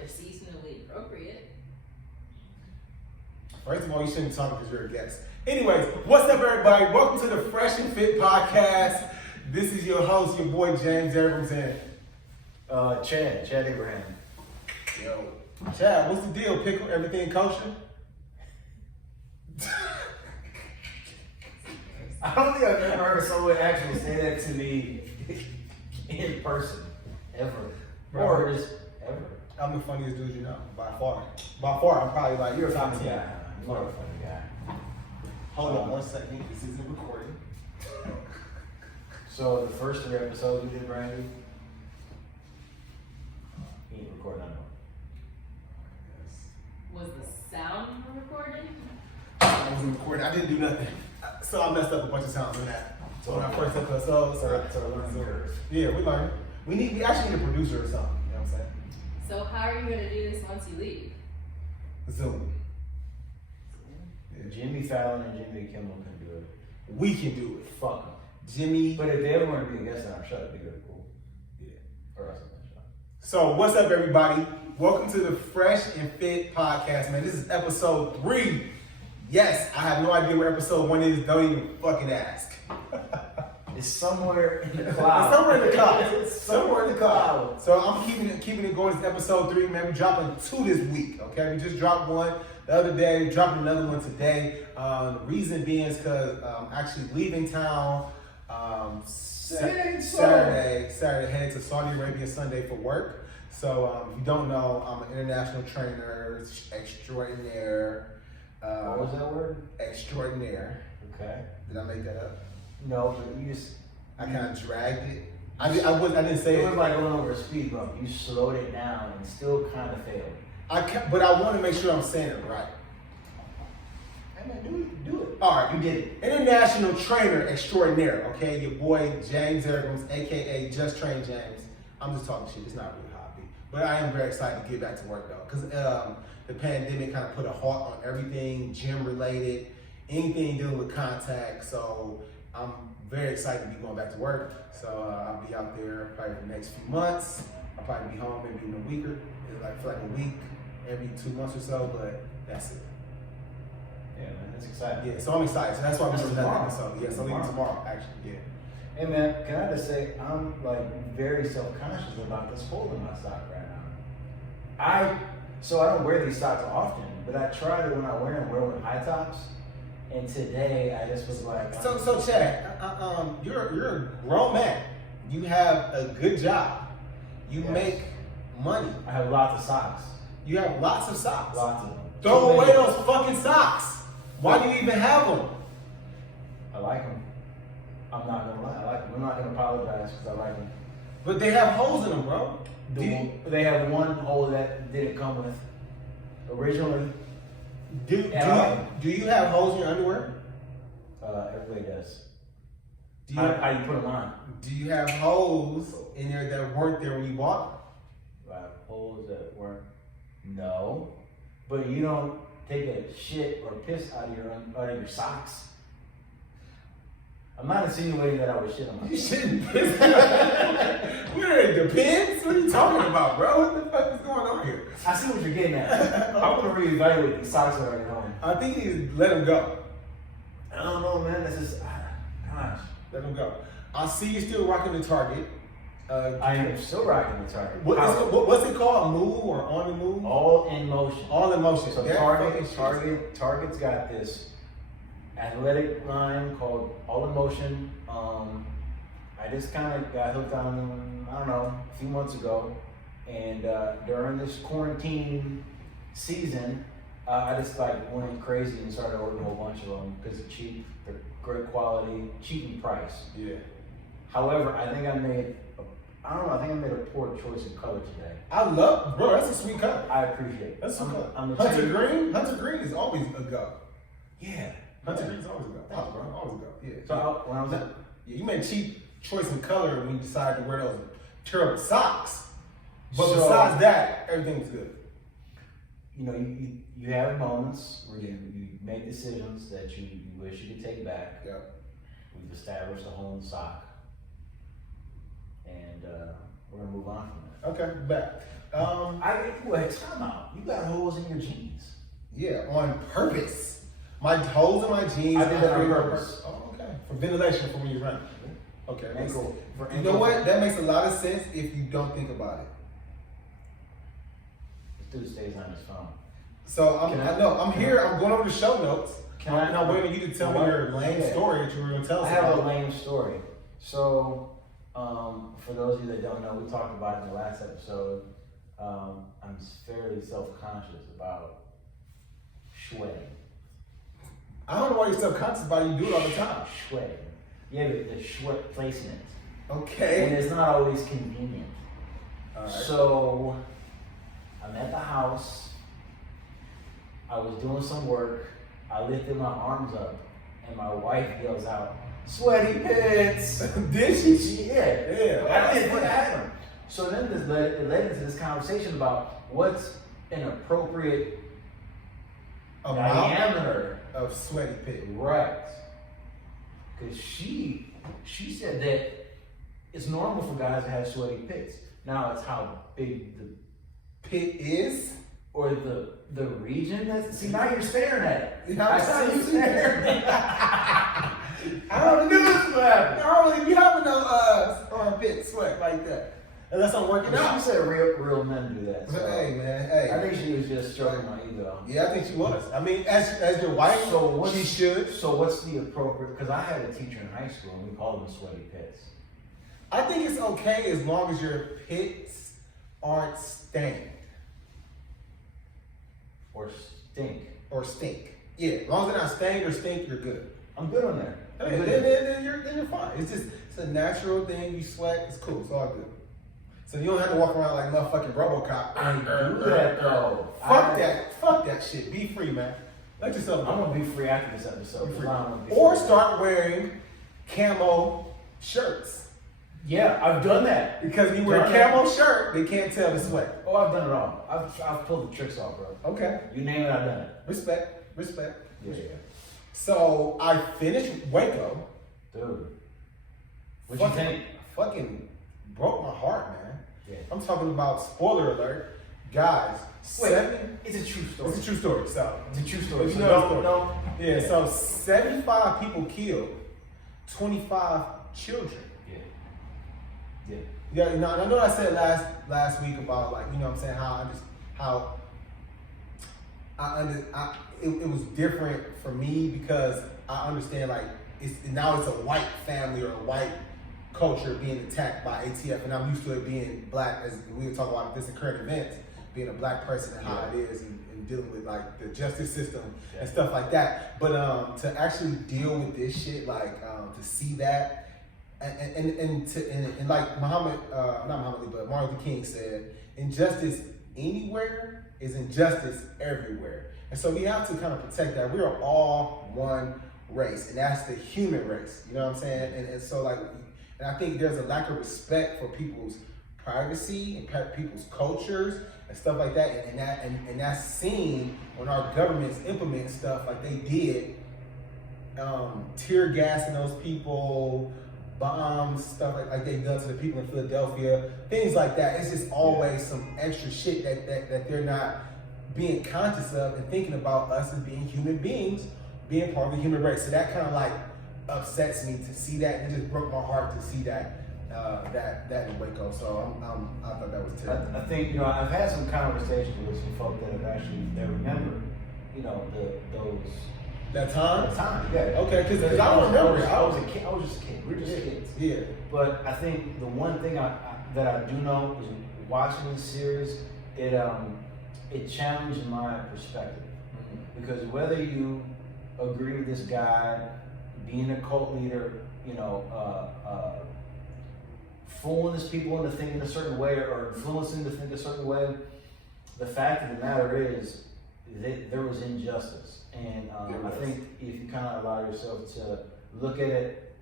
they're seasonally appropriate. First of all, you shouldn't talk because you're a guest. Anyways, what's up, everybody? Welcome to the Fresh and Fit podcast. This is your host, your boy James Abrams, and Chad Abraham. yo, Chad, what's the deal? Pickle, everything kosher? I don't think I've ever heard someone actually say that to me in person, ever. Bro. Or just ever. I'm the funniest dude you know, by far. By far, I'm probably like, You're a top funny 10. guy. You're a funny guy. Hold on 1 second, this isn't recording. So the first 3 episodes we did, Brandy, he ain't recording on Was the sound recorded? I wasn't recording, I didn't do nothing. So I messed up a bunch of times on that. So on our first episode, So learning curve. yeah, we learned. We actually need a producer or something, you know what I'm saying? So how are you going to do this once you leave? Zoom. Jimmy Fallon and Jimmy Kimmel can do it. We can do it. Fuck them. Jimmy. But if they ever want to be a guest on our show, it'd be really cool. Yeah. Or us on that show. So what's up, everybody? Welcome to the Fresh and Fit podcast, man. This is episode 3. Yes, I have no idea where episode 1 is. Don't even fucking ask. It's somewhere in the cloud. It's somewhere in the cloud. It's somewhere in the cloud. So I'm keeping it going. It's episode 3, man. We're dropping 2 this week, okay? We just dropped 1 the other day. We're dropping another one today. The reason being is because I'm actually leaving town Saturday, headed to Saudi Arabia Sunday for work. So if you don't know, I'm an international trainer extraordinaire. What was that word? Extraordinaire. Okay. Did I make that up? No, but you just... I kind of dragged it. I didn't say It it. was like going over a speed bump. You slowed it down and still kind of failed. But I want to make sure I'm saying it right. Hey man, do it. All right, You did it. International trainer extraordinaire, okay? Your boy James Abrams, aka Just Train James. I'm just talking shit. It's not really a hobby, but I am very excited to get back to work though, because the pandemic kind of put a halt on everything gym related, anything dealing with contact. So I'm very excited to be going back to work. So I'll be out there probably for the next few months. I'll probably be home maybe in a week or for like a week, every 2 months or so. But that's it. Yeah, man, that's exciting. Yeah, so I'm excited. So that's why I'm That's doing another tomorrow. episode. Yeah, so I'm leaving tomorrow, actually. Yeah. Hey man, can I just say I'm like very self-conscious about this hole in my sock right now. I don't wear these socks often, but I try to when I wear them with high tops. And today I just was like, So Chad, you're a grown man. You have a good job. You Yes. make money. I have lots of socks. You have lots of socks. Lots of them. Throw Too away many. those fucking socks. Why do you even have them? I like them. I'm not gonna lie. I like them. I'm not gonna apologize because I like them. But they have holes in them, bro. They have one hole that didn't come with originally. Do you have holes in your underwear? Everybody does. Do you, How do you put them on? do you have holes in there that weren't there when you bought Do I have holes that weren't? No. But you don't take a shit or piss out of your socks. I'm not insinuating that I would shit on them? You myself. shouldn't. Where it depends. What are you talking about, bro? What the fuck is going on here? I see what you're getting at. I want to reevaluate these socks that are at home. I think you need to let them go. I don't know, man. This is, gosh. Let them go. I see you still rocking the Target. I am still rocking the Target. What's it called? Move or on the move? All in motion. All in motion. So That fucking shit. Target's got this athletic line called All in Motion. I just kind of got hooked on them, I don't know, a few months ago. And during this quarantine season, I just like went crazy and started ordering a whole bunch of them because they're cheap, they're great quality, cheap in price. Yeah. However, I think I made a poor choice of color today. I love, bro, that's a sweet color. I appreciate it. That's a sweet color. I'm Hunter Green? Hunter Green is always a go. Yeah. Hunter Green is always a go. Oh, bro, always a go. Yeah. So when I was Yeah, you made cheap choice in color when you decided to wear those terrible socks. But So- besides that, everything's good. you know, you have moments where you make decisions that you wish you could take back. Yeah. We've established a home sock, and we're gonna move on from that. Okay, back. Wait, time out. You got holes in your jeans. Yeah, on purpose. My holes in my jeans. I did that on created purpose. Oh, okay. For ventilation for when you're running. Okay. Ankle. You know what? That makes a lot of sense if you don't think about it. This dude stays on his phone. So I'm here. I'm going over the show notes. I'm waiting for you to tell me your lame story that you were going to tell us I have about. a lame story. So, for those of you that don't know, we talked about it in the last episode. I'm fairly self-conscious about sweating. I don't know why you're self-conscious about it. You do it all the time. Sweating. Yeah, but the sweat placement. Okay. And it's not always convenient. All right. So, I'm at the house. I was doing some work. I lifted my arms up, and my wife yells out, "Sweaty pits!" Did she? Yeah. Yeah. I didn't think I had them. So then it led into this conversation about what's an appropriate diameter of sweaty pit. Right. Because she said that it's normal for guys to have sweaty pits. Now it's how big the pit is, or the region. See, now you're staring at it. I saw you staring. I don't do this, man. I don't really be having no armpit sweat like that. Unless I'm working out. She said real men do that. So hey man, hey. I think she was just stroking my ego. Yeah, I think she was. I mean, as your wife, she should. So what's the appropriate? Because I had a teacher in high school and we called them sweaty pits. I think it's okay as long as your pits aren't stained. Or stink. Or stink. Yeah, as long as they're not stained or stink, you're good. I'm good on that. Then you're fine. It's a natural thing. You sweat. It's cool. It's all good. So you don't have to walk around like motherfucking RoboCop. I do that though. Fuck that shit. Be free, man. Let yourself go. I'm gonna be free after this episode. Or start wearing camo shirts. Yeah, I've done that. Because when you wear a camo shirt, they can't tell the sweat. Oh, I've done it all. I've pulled the tricks off, bro. Okay. You name it, I've done it. Respect. Yeah. So I finished Waco. Dude. What you think? Fucking broke my heart, man. Yeah. I'm talking about, spoiler alert, guys. It's a true story. It's a true story. So it's a true story. You So know the story. no. Yeah. So 75 people killed, 25 children. Yeah. You know, and I know I said last week about, like, you know what I'm saying, it was different for me because I understand, like, now it's a white family or a white culture being attacked by ATF, and I'm used to it being black, as we were talking about this in current events, being a black person and how it is, and dealing with, like, the justice system and stuff like that. But to actually deal with this shit, like, to see that, and like not Muhammad Ali, but Martin Luther King said, injustice anywhere is injustice everywhere. And so we have to kind of protect that. We are all one race, and that's the human race. You know what I'm saying? And so, like, and I think there's a lack of respect for people's privacy and people's cultures and stuff like that. And that's seen when our governments implement stuff like they did, tear gassing those people, bombs, stuff like they've done to the people in Philadelphia, things like that. It's just always some extra shit that they're not being conscious of and thinking about us as being human beings, being part of the human race. So that kind of like upsets me to see that, and it just broke my heart to see that in Waco. So I thought that was terrible. I think, you know, I've had some conversations with some folk that remember, you know, those. That time? That time, yeah. Okay, because I don't remember. I was a kid. I was just a kid. We were just kids. Yeah. But I think the one thing that I do know is watching this series, it challenged my perspective. Mm-hmm. Because whether you agree with this guy being a cult leader, you know, fooling his people into thinking a certain way or influencing to think a certain way, the fact of the matter is that there was injustice. And I think if you kind of allow yourself to look at it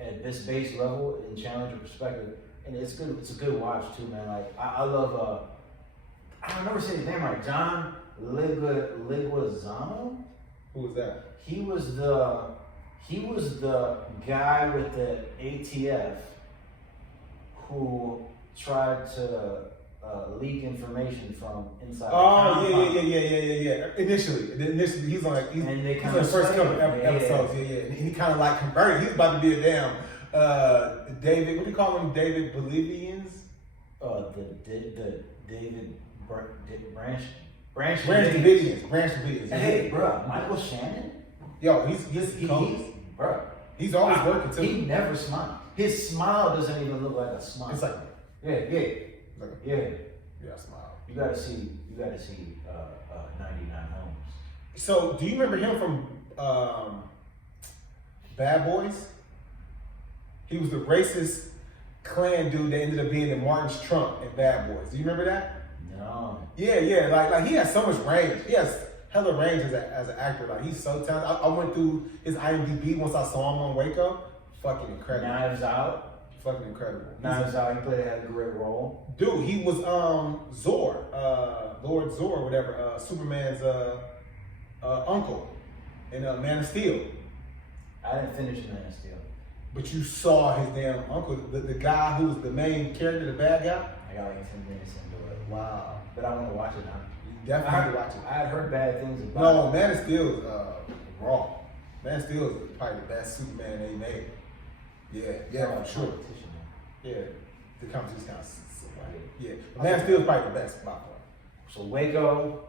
at this base level and challenge your perspective, and it's good. It's a good watch too, man. Like I love. I'll never say his name right. John Leguizamo. Who was that? He was the guy with the ATF who tried to leak information from inside. Oh the compound. yeah. Initially, he's on like he's And they on kinda the first couple swayed him. episodes. Yeah. And he kind of like converted. He's about to be a damn David. What do you call him? David Bolivians. The David Branch Davidians. Hey, bro, Michael Shannon. Yo, he's always working too. He never smiles. His smile doesn't even look like a smile. It's like yeah, smile. You gotta see 99 Homes. So, do you remember him from Bad Boys? He was the racist Klan dude that ended up being in Martin's trunk in Bad Boys. Do you remember that? No. Yeah. Like he has so much range. He has hella range as an actor. Like he's so talented. I went through his IMDb once I saw him on Waco. Fucking incredible. Knives Out. Fucking incredible. Knives Out. He played had a great role. Dude, he was Zor, Lord Zor, whatever. Superman's uncle in Man of Steel. I didn't finish Man of Steel. But you saw his damn uncle, the guy who was the main character, the bad guy. I got like 10 minutes into it. Wow. But I want to watch it now. You definitely have to watch it. I had heard bad things about No, it. Man of Steel is raw. Man of Steel is probably the best Superman they made. Yeah, for sure. Competition, man. Yeah, the competition's kind of yeah. But Man of Steel is probably the best by far. So Waco,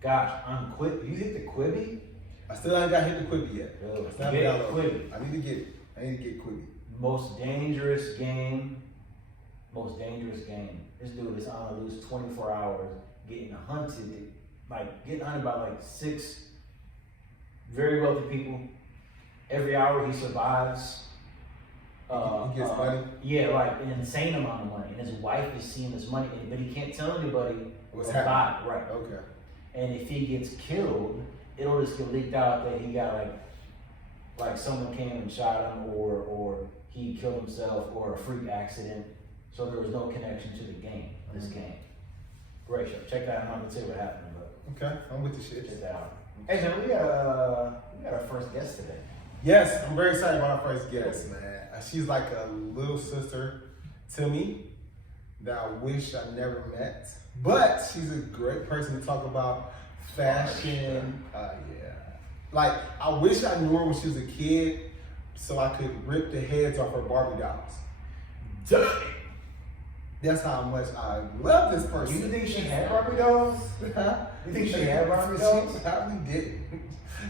gosh, I'm Quibi. You hit the Quibi? I still ain't got hit the Quibi yet. Really? I still haven't Get downloaded it. Quibi. I need to get it. I need to get Quibi. Most dangerous game. This dude is on the loose 24 hours, getting hunted by like 6 very wealthy people. Every hour he survives. He gets money? Yeah, like an insane amount of money. And his wife is seeing this money, but he can't tell anybody What's about it. Right. Okay. And if he gets killed, it'll just get leaked out that he got like someone came and shot him, or he killed himself, or a freak accident. So there was no connection to the game. This game. Great show. Check that out. I'm not gonna say what happened, but Okay, I'm with the shit. check that out. Hey, man, we got our first guest today. Yes, I'm very excited about our first guest, man. She's like a little sister to me that I wish I never met. But she's a great person to talk about fashion. Like, I wish I knew her when she was a kid so I could rip the heads off her Barbie dolls. That's how much I love this person. You think she had Barbie dolls? Huh? You think she had Barbie dolls? She probably didn't.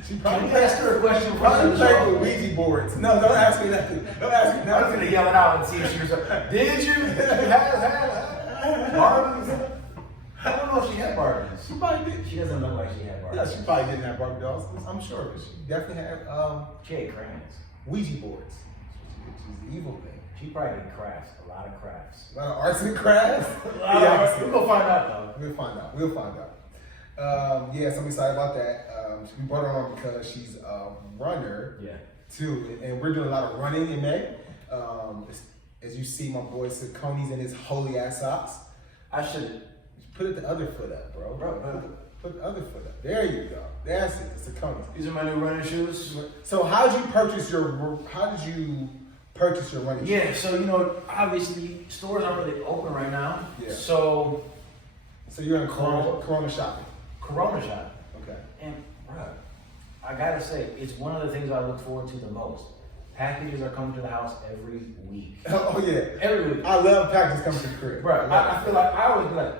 She Can probably we ask her a question? Probably played with Ouija boards. No, don't ask me that. Don't ask me I was nothing. gonna yell it out and see if she was like, did you have Barbies? I don't know if she had Barbies. She probably did. She doesn't look like she had Barbies. Yeah, she probably didn't have Barbie dolls. I'm sure, but she definitely had She had crayons. Ouija boards. She's an evil thing. She probably did crafts, a lot of crafts. A lot of arts and crafts. We'll go find out though. We'll find out. So I'm excited about that. We brought her on because she's a runner. Yeah. Too, and we're doing a lot of running in May. As you see, my boy Saucony's in his holy ass socks. I should Put the other foot up, bro. Put the other foot up. There you go. That's it. The Saucony's. These are my new running shoes. So how did you purchase your running shoes? Yeah, so obviously stores aren't really open right now. Yeah. So you're in Corona shopping. Corona shop. Okay. And bro, I gotta say, it's one of the things I look forward to the most. Packages are coming to the house every week. Oh yeah. Every week. I love packages coming to the crib. Bro, I feel like I always be like,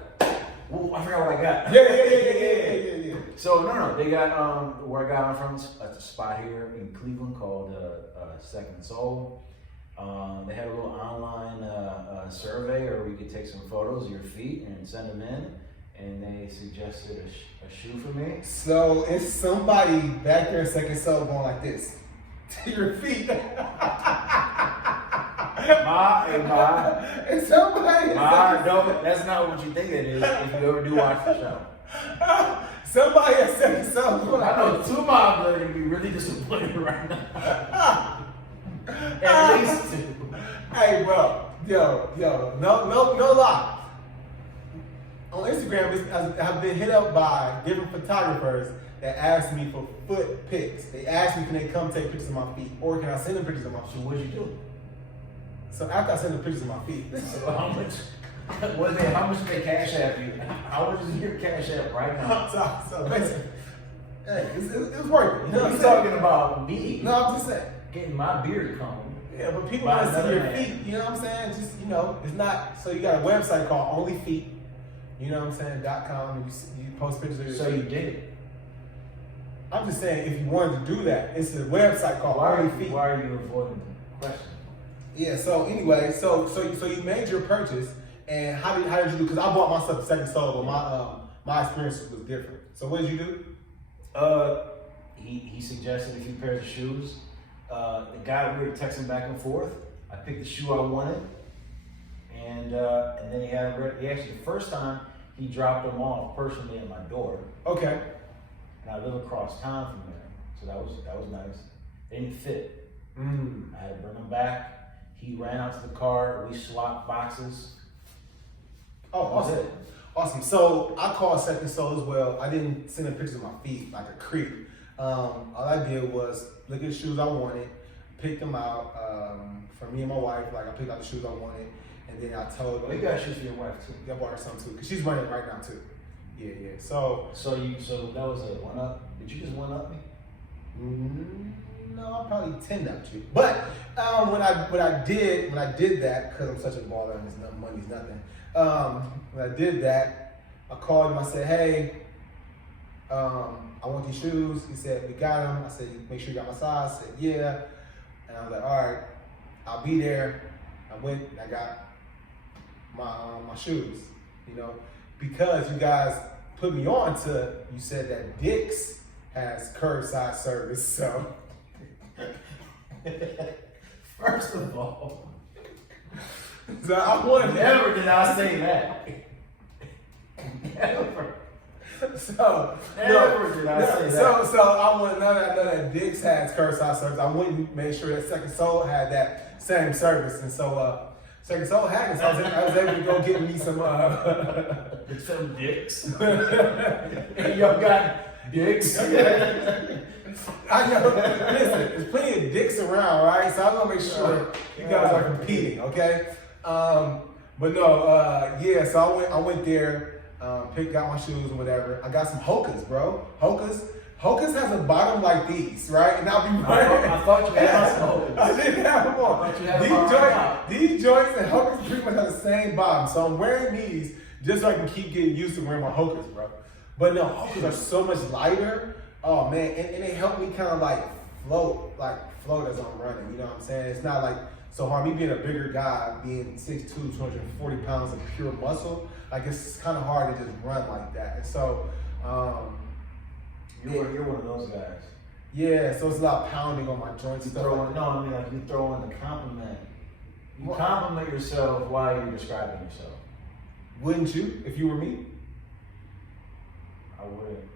well, I forgot what I got. Yeah. So no, they got where I got them from. That's a spot here in Cleveland called Second Soul. They had a little online survey, or we could take some photos of your feet and send them in. And they suggested a shoe for me. So it's somebody back there in Second Soul going like this to your feet. It's somebody. No, that's not what you think it is. If you ever do watch the show. Somebody at Second Soul going I know like two moms are gonna be really disappointed right now. At least two. Hey, bro, yo, no lie. On Instagram, I've been hit up by different photographers that ask me for foot pics. They ask me, can they come take pictures of my feet, or can I send them pictures of my So feet? what'd you do? So after I send them pictures of my feet, So how much? What they? How much did they cash app you? How much is your cash app right now? So basically, hey, it was working. You know what You I'm saying? talking about me? No, I'm just saying. Getting my beard combed. Yeah, but people By want to see another your man. feet. You know what I'm saying? Just it's not. So you got a website called Only Feet. You know what I'm saying? .com. And you post pictures of your So feet. you did it. I'm just saying, if you wanted to do that, it's a website called Why Only Feet. are you avoiding the question? Yeah. So anyway, so you made your purchase, and how did you do? Because I bought myself a second solo, but my experience was different. So what did you do? He suggested a few pairs of shoes. The guy, we were texting back and forth. I picked the shoe I wanted, and then he had it ready. He actually, the first time he dropped them off personally at my door, Okay. and I live across town from there, so that was nice. They didn't fit. Mm. I had to bring them back. He ran out to the car. We swapped boxes. Oh, That was awesome. it. Awesome. So I called second soul as well. I didn't send a picture of my feet like a creep. All I did was look at the shoes I wanted, pick them out for me and my wife. Like I picked out the shoes I wanted, and then I told We her. got shoes for your wife too. I bought her some too, because she's running right now too. Yeah, yeah. So So that was a one up. Did you just one up me? no, I probably 10 up you. But when I did that, because I'm such a baller and money's nothing. When I did that, I called him. I said, hey, I want these shoes. He said, we got them. I said, make sure you got my size. He said, yeah. And I was like, all right, I'll be there. I went. I got my shoes. Because you guys put me on to. You said that Dick's has curbside service, so. First of all, So I wanted never did I say that. Never. So Never did I say that. So I want now that I know that Dick's has curbside service, I went and made sure that Second Soul had that same service, and so Second Soul had it. So I was able to go get me Some dicks. And y'all got dicks. I know. Listen, there's plenty of dicks around, right? So I want to make sure you guys are competing, okay? But no, yeah. So I went there, got my shoes and whatever. I got some Hokas, bro. Hokas has a bottom like these, right? And I'll be right. I thought you had some Hokas. I didn't have them on. I thought you had them on. These joints and Hokas pretty much have the same bottom. So I'm wearing these just so I can keep getting used to wearing my Hokas, bro. But no, Hokas are so much lighter. Oh man, and they help me kind of like float as I'm running. You know what I'm saying? It's not like so hard. Me being a bigger guy, being 6'2", 240 pounds of pure muscle, like it's kind of hard to just run like that. And so, You're one of those guys. yeah. So it's a lot of pounding on my joints. You Stuff throw like in, that. no, I mean like you throw in the compliment. You Well, compliment yourself while you're describing yourself. Wouldn't you if you were me? I would.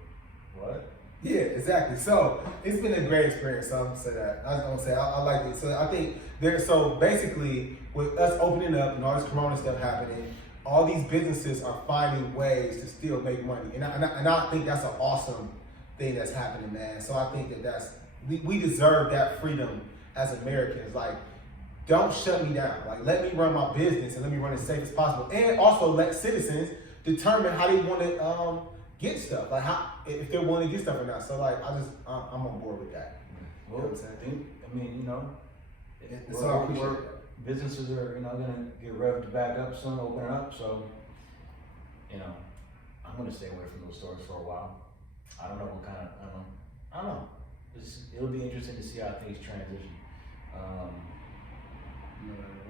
What? Yeah, exactly. So it's been a great experience. So I'm gonna say that. I was gonna say I like it. So I think so basically with us opening up and all this Corona stuff happening, all these businesses are finding ways to still make money, and I think that's an awesome thing that's happening, man. So I think that we deserve that freedom as Americans. Like, don't shut me down. Like, let me run my business and let me run it as safe as possible, and also let citizens determine how they want to get stuff, like how if they're willing to get stuff or not. So like I'm on board with that. Well, You know what I'm saying? I mean, So I appreciate that. businesses are gonna get revved back up soon, opening up. So, I'm gonna stay away from those stores for a while. I don't know what kind of I don't know. It'll be interesting to see how things transition.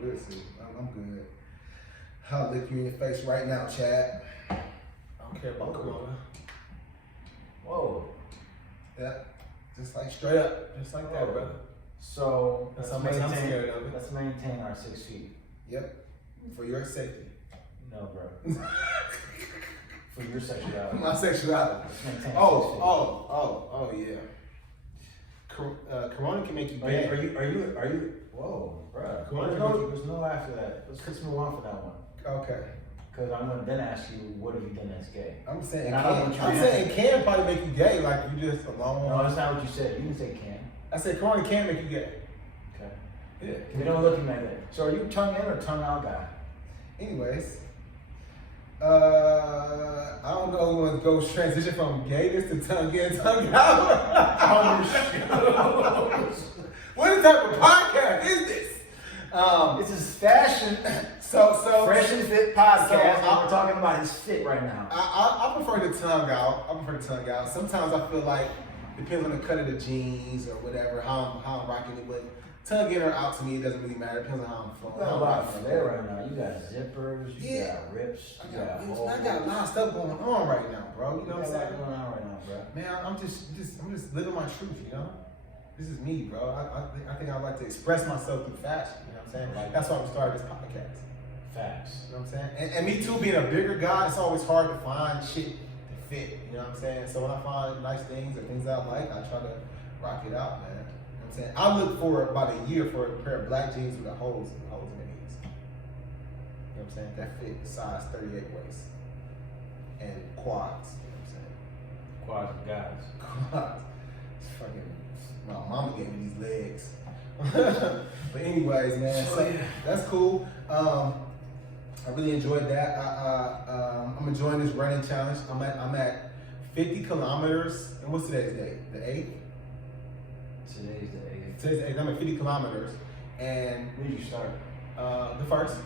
We'll see. I'm good. I'll lick you in your face right now, Chad. I don't care about Corona. Whoa. Yeah, just like straight up, just like that, brother. So That's how much I'm scared of it. let's maintain our 6 feet. Yep, for your safety. No, bro. For your sexuality. My sexuality. Let's maintain 6 feet. Oh, yeah. Corona can make you Are you, bad. are you, whoa, bro. There's no after that. Let's move on for that one. Okay. Because I'm going to then ask you, what have you done that's gay? I'm saying And I don't want you to it can probably make you gay, like you just alone. No, that's not what you said. You didn't say can. I said Corona can make you gay. Okay. Yeah. We don't look at me like that. So are you tongue in or tongue out guy? Anyways, I don't know who wants to go transition from gayness to tongue in, tongue out. Oh, What type of podcast is this? This is fashion. So Fresh and Fit podcast, So, and we're talking about his fit right now. I prefer the tongue out. Sometimes I feel like depends on the cut of the jeans or whatever, how I'm rocking it. But tongue in or out to me, it doesn't really matter. It depends on how I'm You feeling. got a lot of there right now. You got zippers, you got rips, you got holes. I got a lot of stuff going on right now, bro. You know You what I'm got a lot saying? going on right now, bro. Man, I'm just living my truth, you know? This is me, bro. I think I like to express myself through fashion, you know what I'm saying? Like That's why we started this podcast. Facts. You know what I'm saying? And me too, being a bigger guy, it's always hard to find shit to fit. You know what I'm saying? So when I find nice things or things I like, I try to rock it out, man. You know what I'm saying? I look for about a year for a pair of black jeans with holes in the knees. You know what I'm saying? That fit size 38 waist. And quads. You know what I'm saying? Quads and guys. Quads. It's fucking, my mama gave me these legs. But anyways, man, so yeah. that's cool. I really enjoyed that. I'm enjoying this running challenge. I'm at 50 kilometers. And what's today's date? The 8th? Today's the 8th. Today's the 8th. I'm at 50 kilometers. And When did you start? the first.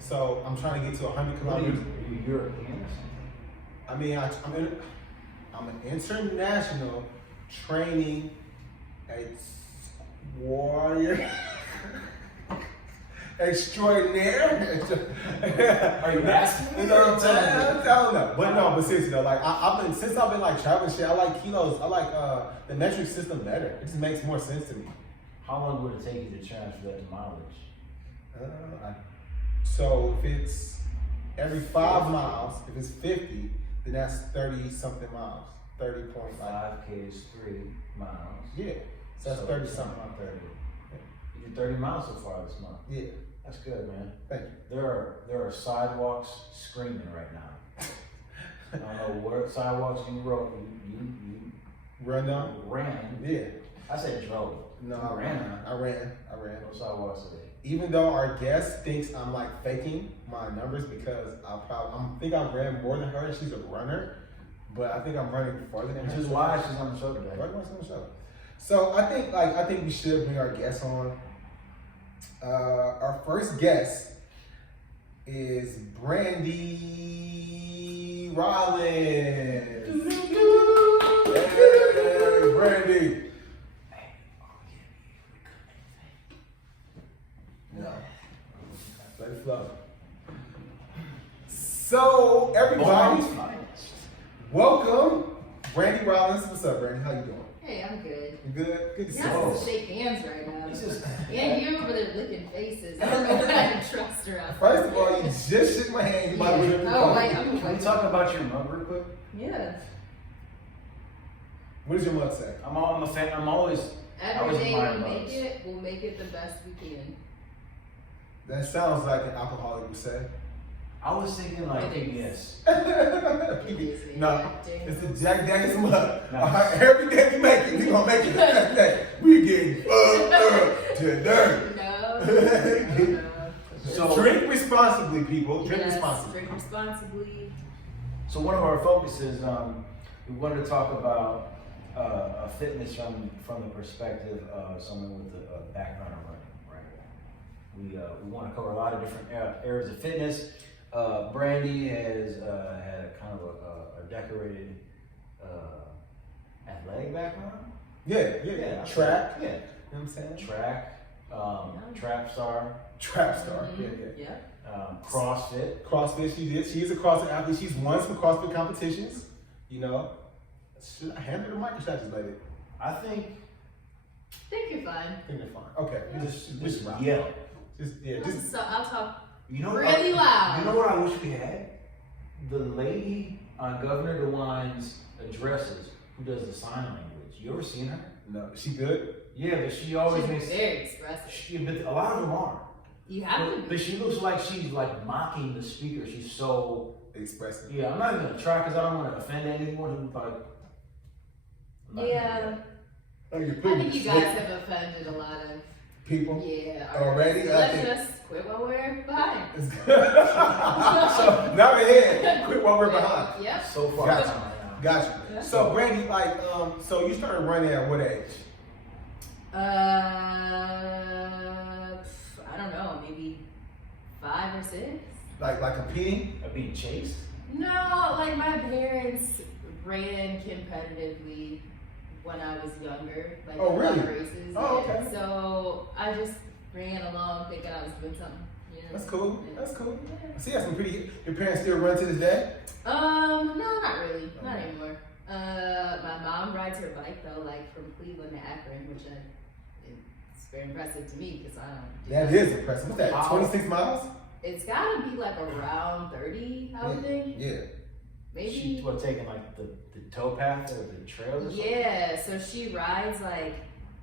So I'm trying to get to 100 What are kilometers. you Europeans? I mean, I'm an international training warrior extraordinaire. Are you asking? You know what I'm saying? I don't know, but seriously though, like since I've been like traveling shit, I like kilos. I like the metric system better. It just makes more sense to me. How long would it take you to transfer that to mileage? So if it's every 5 miles, if it's 50, then that's 30 something miles. 30.5. 5K is 3 miles. Yeah. So that's 30 something. 30. You did 30 miles so far this month. Yeah. That's good, man. Thank you. There are sidewalks screaming right now. I don't know what sidewalks you rode. You Run down? ran. Yeah. I said drove. No, You ran. I ran. What sidewalks are they? Even though our guest thinks I'm like faking my numbers because I think I ran more than her and she's a runner, but I think I'm running farther than her. Which is why she's on the show today. Right, she's on the show. So I think we should bring our guests on. Our first guest is Brandy Rollins. Hey, Brandy. No. Let it flow. So, everybody, welcome, Brandy Rollins. What's up, Brandy? How you doing? Hey, I'm good. You good? Good to see You're not you. supposed to shake hands right now. This is- And you over there licking faces. I don't know if I can trust her out First of all, you just shook my hand. You about to rip your Oh, phone. wait, I'm Can we talk about your mug real quick? Yeah. What does your mug say? I'm always. Every day admire we make mugs. it, we'll make it the best we can. That sounds like an alcoholic would say. I was thinking like It is. yes. No, it's a Jack Daniels mug. No. All right, every day we make it, we gonna make it the best day. We getting fucked up today. No. So Drink responsibly, people. Drink Yes, responsibly. drink responsibly. So one of our focuses, we wanted to talk about a fitness from the perspective of someone with a background in running, right? We want to cover a lot of different areas of fitness. Brandy has had a kind of a decorated athletic background. Yeah. Track. Yeah. You know what I'm saying? Track, trap star, Trap star. Mhm. Yeah. CrossFit. CrossFit, she did. She is a CrossFit athlete. She's won some CrossFit competitions. You know. Should I hand her the mic or should I just let it? I think I think you're fine. I think they're fine. Okay. just rock. yell. Just So I'll talk You know, really loud. You know what I wish we had? The lady on Governor DeWine's addresses who does the sign language. You ever seen her? no. She good? Yeah, but she always She's makes. very expressive. But a lot of them are. You have to But be. she looks like she's like mocking the speaker. She's so. Expressive. Yeah, I'm not even gonna try because I don't want to offend anyone who's like. I'm not gonna do Yeah. that. Oh, you're I think you guys have offended a lot of people. Yeah. Already? So let's just quit while we're behind. So now we're ahead. Quit while we're behind. Yep. So far Gotcha. behind now. Gotcha. Yeah. So Brandy, like, so you started running at what age? I don't know, maybe 5 or 6. Like competing? Being chased? No, like my parents ran competitively when I was younger, like Oh, a lot really? of races. Oh, yeah. okay. So I just ran along thinking I was doing something. You know? That's cool. Yeah. That's cool. See, that's some pretty. Your parents still run to this day? No, not really, not anymore. My mom rides her bike though, like from Cleveland to Akron, which it's very impressive to me because I don't. Do That is impressive. What's that? Wow. 26 miles? It's gotta be like around 30, I would think. Yeah. Maybe. She's taking like the towpath or the trails or something? Yeah, so she rides like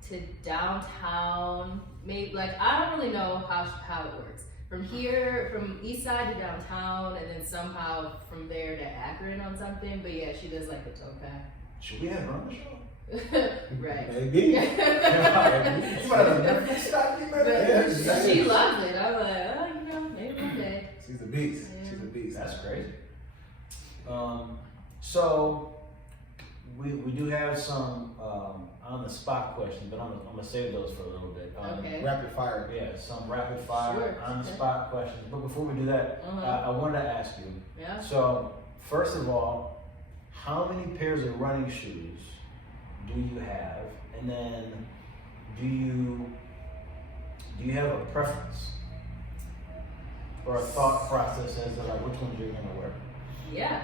to downtown. Maybe like I don't really know how it works. From here, from east side to downtown, and then somehow from there to Akron on something. But yeah, she does like the towpath. Should we have her on the show? Right. Maybe. You might have never stopped me, man. She loves it. I'm like, oh, you know, maybe one day. She's a beast. Yeah. She's a beast. That's crazy. So we do have some on the spot questions, but I'm gonna save those for a little bit. Okay. Rapid fire. Yeah, some rapid fire Sure. on the spot questions. But before we do that, I wanted to ask you. Yeah. So first of all, how many pairs of running shoes do you have? And then do you have a preference or a thought process as to like which ones you're gonna wear? Yeah.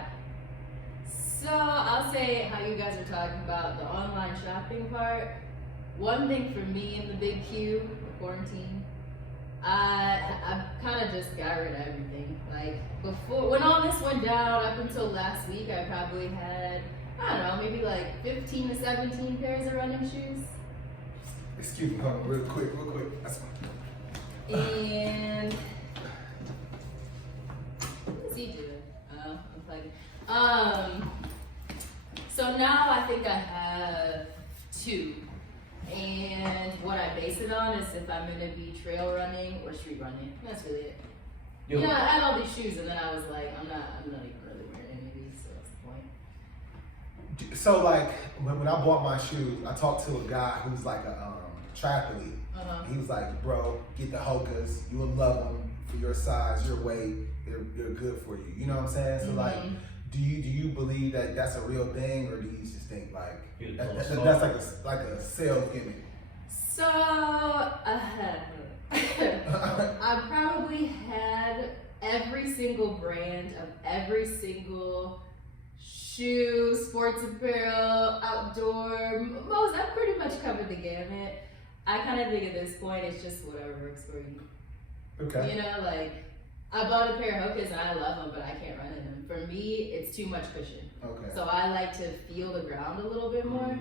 So I'll say how you guys are talking about the online shopping part. One thing for me in the big queue, the quarantine, I kind of just got rid of everything. Like before, when all this went down, up until last week, I probably had, I don't know, maybe like 15 to 17 pairs of running shoes. Excuse me, hold on, real quick. That's fine. And what's he doing? Unplugging. So now I think I have 2. And what I base it on is if I'm gonna be trail running or street running. That's really it. You know, I had all these shoes and then I was like, I'm not even really wearing any of these, so what's the point? So like when I bought my shoes, I talked to a guy who's like a triathlete. He was like, bro, get the Hokas. You will love them for your size, your weight. They're good for you. You know what I'm saying? So like, do you believe that that's a real thing, or do you just think like that's like a sales gimmick? So I probably had every single brand of every single shoe, sports apparel, outdoor, I've pretty much covered the gamut. I kind of think at this point it's just whatever works for you. Okay. You know, like I bought a pair of Hokas and I love them, but I can't run in them. For me, it's too much cushion. Okay. So I like to feel the ground a little bit more.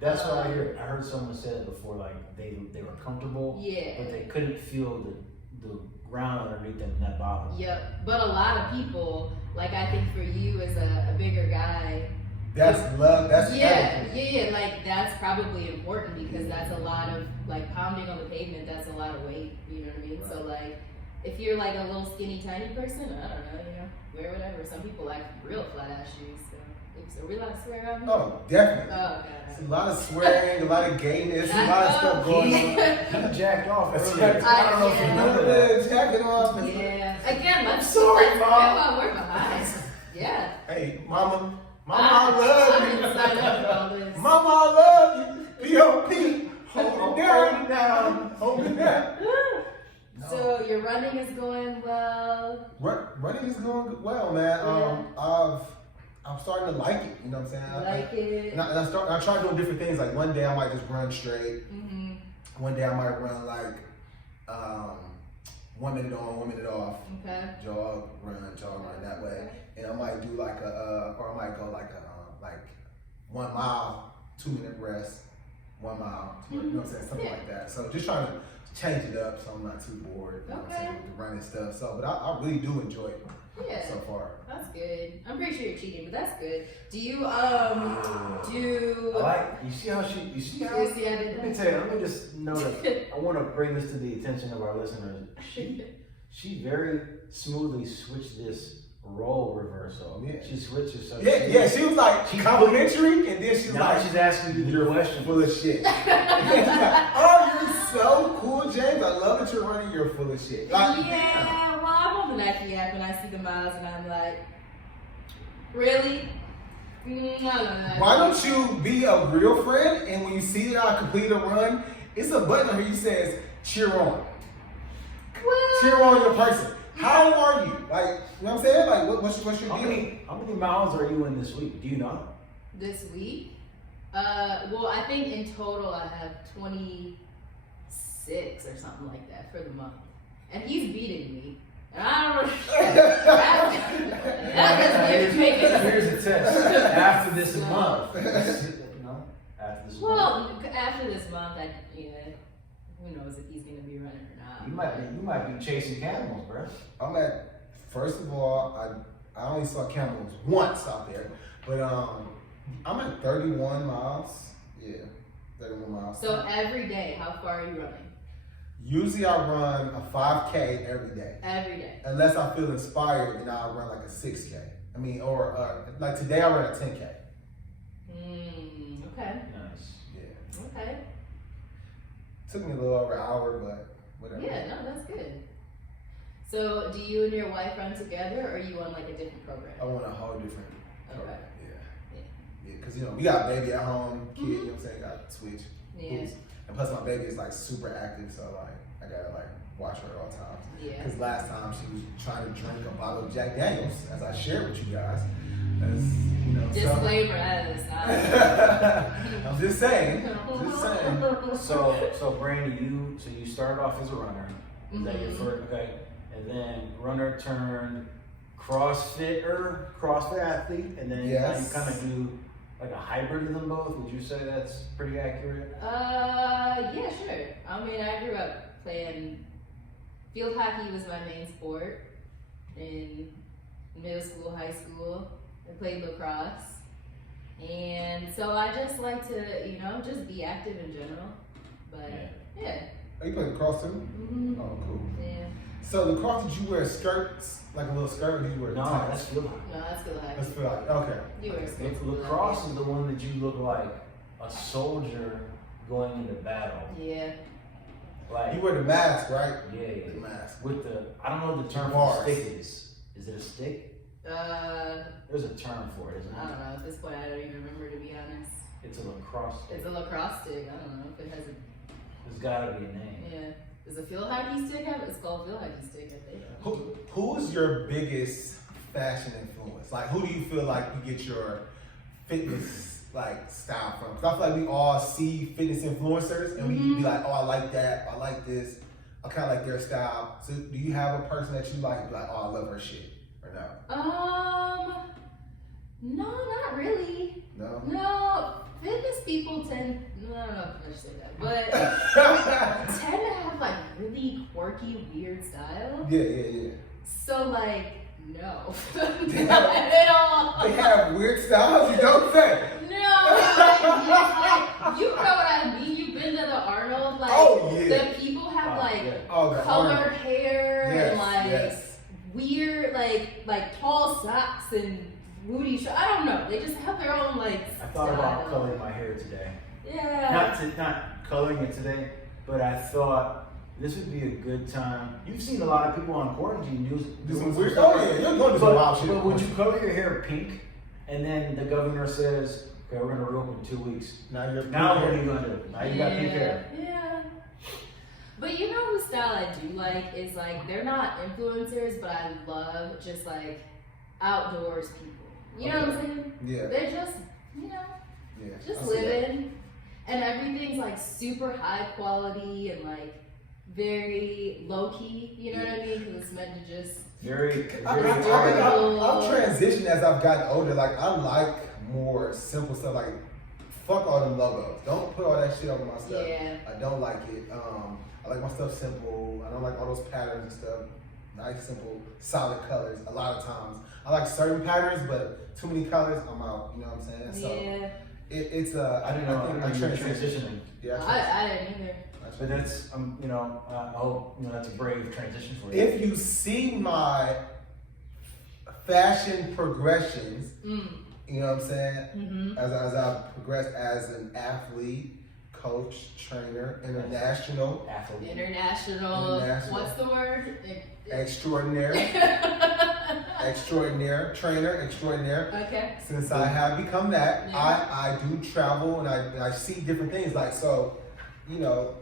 That's what I heard. I heard someone say it before, like they were comfortable, Yeah. but they couldn't feel the ground underneath them in that bottom. Yep. But a lot of people, like I think for you as a bigger guy, That's love. That's yeah. Like that's probably important because that's a lot of like pounding on the pavement. That's a lot of weight. You know what I mean? Right. So like, if you're like a little skinny tiny person, I don't know, wear whatever. Some people like real flat ass shoes. So, oops, are we allowed to swear around here? Oh, definitely. Oh, God. It's a lot of swearing, a lot of gayness, a lot of stuff going on. He jacked off. That's earlier. right. I don't know if you remember that. Jacking off. Yeah. Again, let's Sorry, let's Mom. go while we're behind. Yeah. Hey, Mama, I I love didn't sign up for all you. this. Mama, I love you. B.O.P. Hold it down. Hold it down. So your running is going well. Running is going well, man. I'm starting to like it. You know what I'm saying? Like it. And I try doing different things. Like one day I might just run straight. One day I might run like 1 minute on, 1 minute off. Okay. Jog, run that way. And I might do like or I might go like 1 mile, 2 minute rest, 1 mile, 2 minute, you know what I'm saying? Something like that. So just trying to change it up so I'm not too bored, you know what I'm saying, with the running stuff. So, but I really do enjoy it. Yeah. So far. That's good. I'm pretty sure you're cheating, but that's good. Do you do? I like. You see how she? You see how? You see, I did Let me that. tell you. Let me just notice. I want to bring this to the attention of our listeners. She very smoothly switched this role reversal. Yeah. She switches. So Yeah. She was like complimentary, and then she's now like, she's asking you the question. full of shit. And she's like, oh, you're so cool, James. I love that you're running. You're full of shit. Like, Yeah, well, I'm on the Nike app and I see the miles and I'm like, really? No. Why don't you be a real friend? And when you see that I completed a run, it's a button on here that says cheer on. Well, Cheer on your person. How are you? Like, you know what I'm saying? Like, what's your How deal? many miles are you in this week? Do you know? this week? Well, I think in total I have 26 or something like that for the month. And he's beating me. And I don't know. that doesn't make any sense. Here's the test. After this month, after this month, Well, after this month, who knows if he's going to be running or not. you might be chasing camels, bro. I'm at, first of all, I only saw camels once out there. But I'm at 31 miles. Yeah, 31 miles. So every day, how far are you running? Usually I run a 5K every day. Every day. Unless I feel inspired, then I'll run like a 6K. I mean, or like today I ran a 10K. Okay. Nice. Yeah. Okay. Took me a little over an hour, but whatever. Yeah, no, that's good. So, do you and your wife run together, or are you on like a different program? I want a whole different program. Yeah. Yeah, because we got a baby at home, kid, you know what I'm saying? Got Switch. Yeah. Oops. And plus my baby is like super active, so like I gotta like watch her at all times. Yeah. Because last time she was trying to drink a bottle of Jack Daniels, as I shared with you guys. As, Disclaimer as I'm just saying. So Brandy, you started off as a runner. Is that your first? Okay, and then runner turned CrossFit athlete, and then now you kind of do like a hybrid of them both. Would you say that's pretty accurate? Yeah, sure. I mean, I grew up playing field hockey was my main sport in middle school, high school. I played lacrosse, and so I just like to, just be active in general. But yeah. Are you playing lacrosse too? Mm-hmm. Oh, cool. Yeah. So lacrosse, did you wear skirts, like a little skirt, or did you wear No, tights? that's field hockey. No, that's field hockey. That's feel like okay. You were skirts. Lacrosse is the one that you look like a soldier going into battle. Yeah. Like You wear the mask, right? yeah. The mask. With I don't know what the term for Bars. stick is. Is it a stick? There's a term for it, isn't I don't it? know. At this point, I don't even remember, to be honest. It's a lacrosse stick. It's a lacrosse stick. I don't know if it has a. There's gotta be a name. Yeah. Does a field hockey stick have it? It's called field hockey stick, I think. Who's your biggest fashion influence? Like, who do you feel like you get your fitness like style from? Because I feel like we all see fitness influencers, and we be like, oh, I like that, I like this, I kind of like their style. So, do you have a person that you like? Like, oh, I love her shit, or no? No, not really. No. No, fitness people tend. No, I don't know if I should say that, but tend to have like really quirky, weird style. Yeah. So like, no, They not have- at all. They have weird styles. You don't say. No, like, you know what I mean. You've been to the Arnold, like Oh, yeah. the people have like Oh, the colored Arnold. hair and like yes. weird, like tall socks and booty shorts. I don't know. They just have their own like. I thought about style. coloring my hair today. Yeah. Not coloring it today, but I thought this would be a good time. You've seen a lot of people on quarantine Do some weird. Oh yeah, you're going to some wild shit. But would you color your hair pink, and then the governor says, "Okay, we're gonna reopen in 2 weeks." Now you're. Now what are you gonna do? Now you got pink hair. Yeah. But you know whose style I do like is like they're not influencers, but I love just like outdoors people. You know what I'm saying? Yeah. They're just, Yeah. just I see that. living, and everything's like super high quality and like very low key. You know what I mean? Because it's meant to just. Very. I've transitioned as I've gotten older. Like, I like more simple stuff. Like, fuck all them logos. Don't put all that shit on my stuff. Yeah. I don't like it. I like my stuff simple. I don't like all those patterns and stuff. nice, simple, solid colors. A lot of times, I like certain patterns, but too many colors, I'm out. You know what I'm saying? So Yeah. it's I didn't know I you were transitioned. transitioning. Yeah, I didn't either. But that's, you know, I hope, you know, that's a brave transition for you. If you see my fashion progressions, you know what I'm saying? Mm-hmm. As I progress as an athlete, coach, trainer, international, Athlete. International. What's the word? extraordinaire, extraordinaire, trainer, extraordinaire. Okay. Since I have become that, Yeah. I do travel and I see different things. Like, so, you know,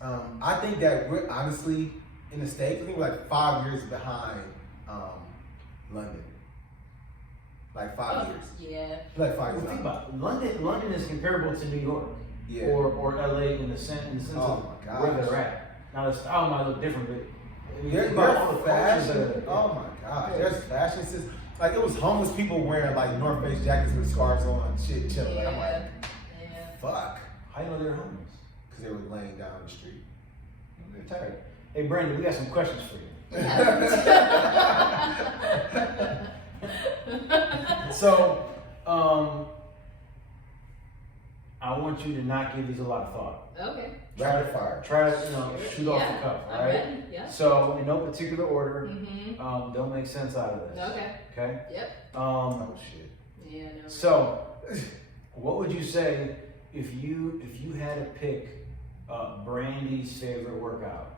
I think that we're honestly in the States, I think we're like 5 years behind London. Like 5 years. Yeah. Like 5 Well, years. think about it. London is comparable to New York. Yeah. Or LA in the sense Oh my of where gosh. they're at. Now the style might look different, but There's all the fashion. cultures that are- Oh my god. There's fashion systems. Like, it was homeless people wearing like North Face jackets with scarves on, shit, chilling. Like, I'm like, Yeah. fuck. How you know they're homeless? Because they were laying down the street. They're tired. Hey Brandy, we got some questions for you. So, I want you to not give these a lot of thought. Okay. Rapid fire. Try to, you know, shoot off the Yeah, cuff, I'm all right? ready. Yeah. So, in no particular order, Mm-hmm. don't make sense out of this. Okay. Okay? Yep. Oh shit. Yeah. No. So, what would you say if you had to pick Brandy's favorite workout?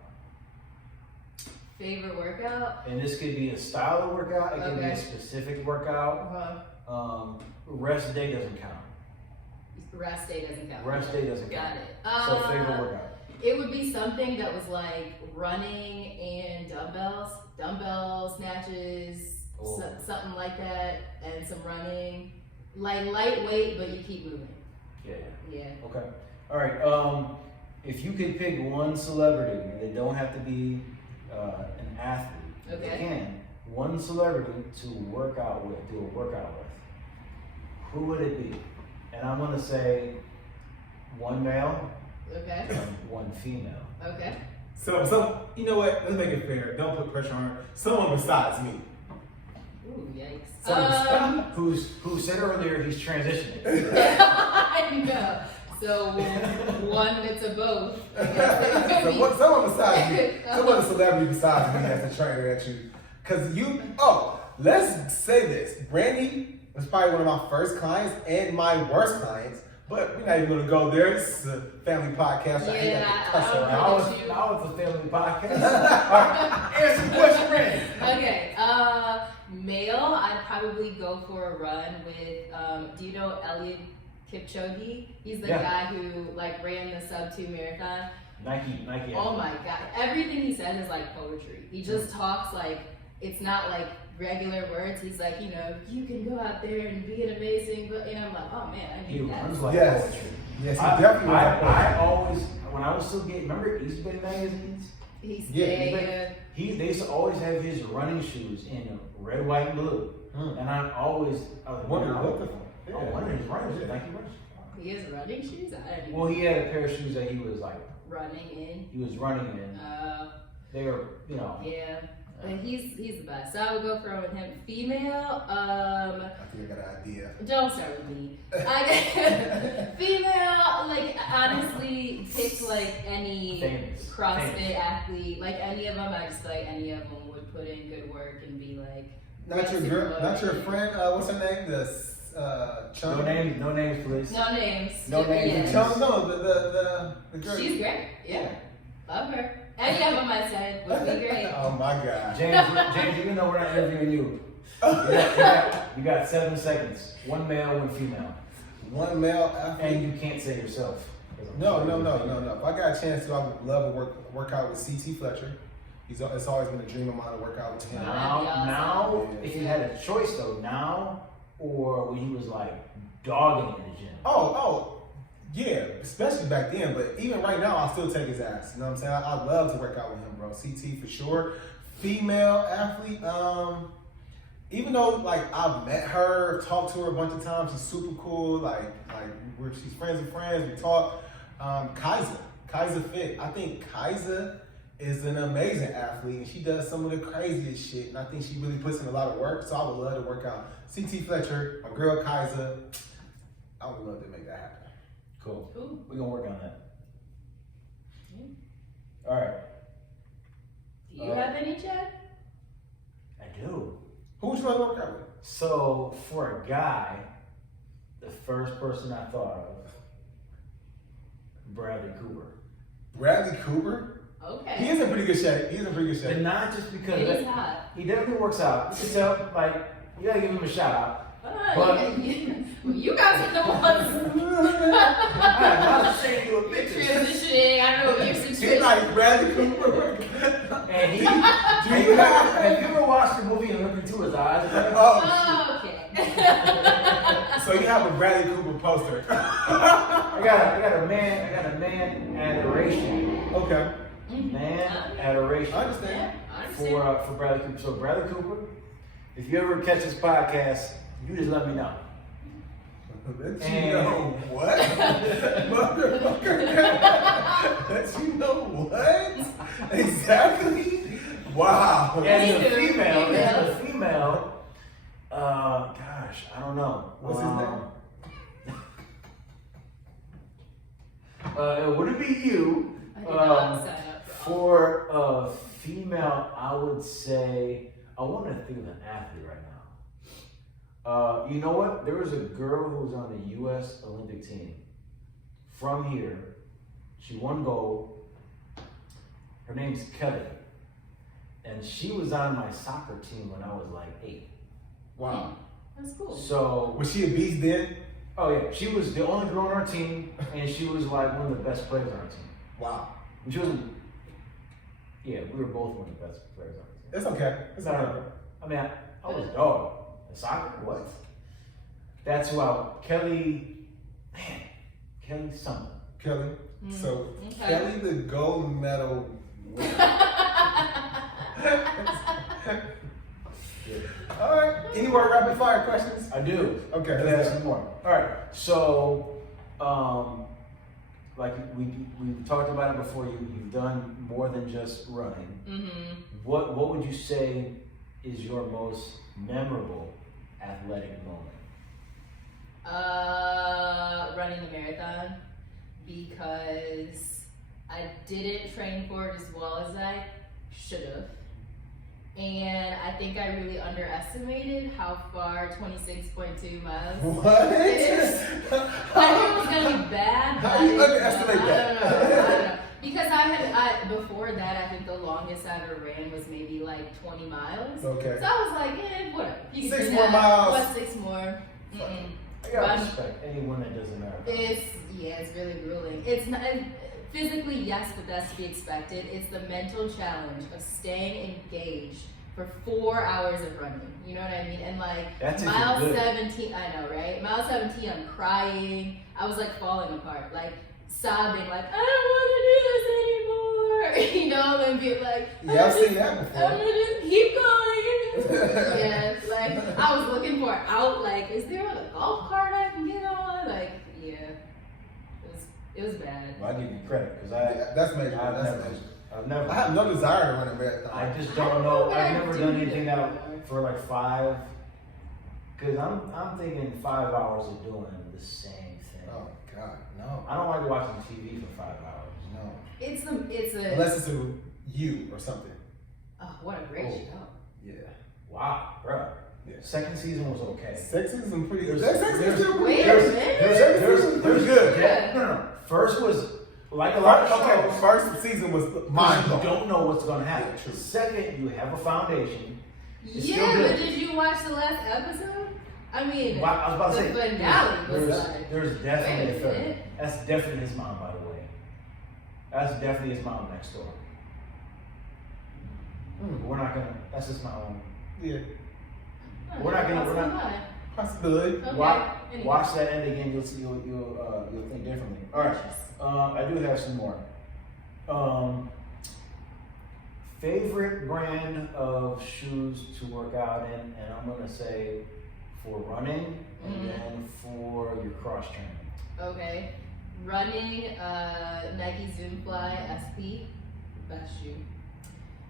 Favorite workout? And this could be a style of workout, it could be a Okay. specific workout. Rest day doesn't count. Rest day doesn't count. Rest day doesn't Got count. it. So favorite workout. It would be something that was like running and dumbbell snatches, Oh. something like that, and some running. Like lightweight, but you keep moving. Yeah. Yeah. Okay. All right. If you could pick one celebrity, they don't have to be an athlete. If Okay. you can, one celebrity to work out with, do a workout with. Who would it be? And I'm gonna say one male, Okay. one female. Okay. So you know what? Let's make it fair. Don't put pressure on her. Someone besides me. Ooh, yikes. Who said earlier he's transitioning. I know. So one that's a both. Someone besides me. Someone a celebrity besides me as a trainer at you. Cause let's say this. Brandy was probably one of my first clients and my worst clients. But we're not even gonna go there. This is a family podcast. So Yeah, I cuss I don't around. know. Now it's a family podcast. All right, answer the question, Brandy. Okay. Male, I'd probably go for a run with. Do you know Eliud Kipchoge? He's the Yeah. guy who like ran the sub-2 marathon. Nike. Oh my god! Everything he says is like poetry. He just talks like it's not like regular words. He's like, you know, you can go out there and be an amazing. But I'm like, oh man, I He need that. runs like Yes. poetry. Yes, he definitely was. I always, when I was still getting, remember East Bay magazines? He's Yeah, yeah. They used to always have his running shoes in red, white, and blue. And I was like, Wonder wow. what the fuck? Oh, one of his runners, Nike runners. He has running shoes. I didn't Well, he had a pair of shoes that he was like, running in. he was running in. They were, you know. Yeah. But he's the best. So I would go for with him. Female, I think I got an idea. don't start with me. Female, like honestly, pick like any Famous. CrossFit Famous. athlete, like any of them. I just feel like any of them would put in good work and be like. Not your super girl, not your motivated. friend. What's her name? The Chung. No names, please. No names. No names. Yeah. Chung. No, the girl. She's great. Yeah. Love her. Any of them I said would be great. Oh my god. James, even though we're not interviewing you, you got 7 seconds. One male, one female. One male athlete. And you can't say yourself. No. If I got a chance to, I would love to work out with CT Fletcher. It's always been a dream of mine to work out with him. Now, if you had a choice though, now or when he was like dogging in the gym. Yeah, especially back then, but even right now, I'll still take his ass. You know what I'm saying? I love to work out with him, bro. CT for sure. Female athlete, even though like I've met her, talked to her a bunch of times, she's super cool. She's friends with friends. We talk. Kaiser Fit. I think Kaiser is an amazing athlete, and she does some of the craziest shit. And I think she really puts in a lot of work. So I would love to work out. CT Fletcher, my girl Kaiser. I would love to make that happen. Cool. Ooh. We're gonna work on that. Yeah. All right. Do you have any, Chad? I do. Who would you want to work out with? So for a guy, the first person I thought of, Bradley Cooper. Bradley Cooper? Okay. He is in pretty good shape. He's in pretty good shape. And not just because It is hot. he definitely works out. You can tell, like, you gotta give him a shout out. But You guys are the ones I'm not saying you a bitch. transitioning. I don't know what you're He's situating. like Bradley Cooper. And he, have you ever watched the movie and looked into his eyes? Oh, Oh, okay. so you have a Bradley Cooper poster. I got a man adoration. Okay. Man adoration. I understand. Yeah, I understand. For Bradley Cooper. So Bradley Cooper, if you ever catch this podcast, you just let me know. Let And- you know what? Motherfucker. Let you know what? Exactly? Wow. As a Female. female, gosh, I don't know. What's his name? Would it be you? I did not sign up for all. For a female, I would say, I want to think of an athlete right now. You know what? There was a girl who was on the U.S. Olympic team from here. She won gold. Her name's Kelly. And she was on my soccer team when I was like 8. Wow. That's cool. So, Was she a beast then? oh yeah, she was the only girl on our team, and she was like one of the best players on our team. Wow. And she wasn't, yeah, we were both one of the best players on our team. It's okay. It's No, okay. I mean, I was a dog. The soccer, what? That's who Kelly something. Kelly. So Okay. Kelly the gold medal winner. All right. Any more rapid fire questions? I do. Okay, Let's let's ask go. some more. All right. So, like we talked about it before. You've done more than just running. Mm-hmm. What would you say is your most memorable athletic moment? Running the marathon, because I didn't train for it as well as I should have. And I think I really underestimated how far 26.2 miles What? is. I knew it was gonna be bad. How but you I didn't underestimate know. that? I don't know. Because before that, I think the longest I ever ran was maybe like 20 miles. Okay. So I was like, whatever. You can 6 do more that. miles. What, 6 more? Mm-mm. I gotta Run. respect anyone that does a marathon. It's really grueling. It's not physically, yes, but that's to be expected. It's the mental challenge of staying engaged for 4 hours of running. You know what I mean? And like That's mile good. 17, I know, right? Mile 17, I'm crying. I was like falling apart, like sobbing, like I don't want to do this anymore. You know, and be like, Yeah, I've seen that before. I'm gonna just keep going. Yeah, like I was looking for out. Like, is there a golf cart I can get on? Like, yeah, it was bad. Well, I give you credit because Yeah, that's major. I've That's never, major. I've never. I have no desire to run a marathon. I just I don't don't know. know I've what never I done do anything either. out for like 5. Cause I'm thinking 5 hours of doing the same thing. Oh God, no, I don't like watching TV for 5 hours. no. It's a. Unless it's a you or something. Oh, what a great Oh. show. Yeah. Wow, bro. Yeah. Second season was okay. Sex is pretty. There's- That sex is still pretty Wait a good. minute. There's good. Yeah, no. First was like a lot of Okay, shows. first season was mind You blowing. don't know what's gonna happen. Yeah, true. Second, you have a foundation. It's still Yeah, good. but did you watch the last episode? I mean, But I was about to the say, finale was like. there's definitely wait a a third. minute. That's definitely his mom, by the way. That's definitely his mom next door. We're not gonna. That's just my own. Yeah, Oh, We're not gonna- that's we're not- fine. possibility. Okay. Anyway. Watch that end again. You'll see. You'll think differently. All right. I do have some more. Favorite brand of shoes to work out in, and I'm gonna say for running and Mhm. then for your cross training. Okay. Running, Nike Zoom Fly SP. best shoe.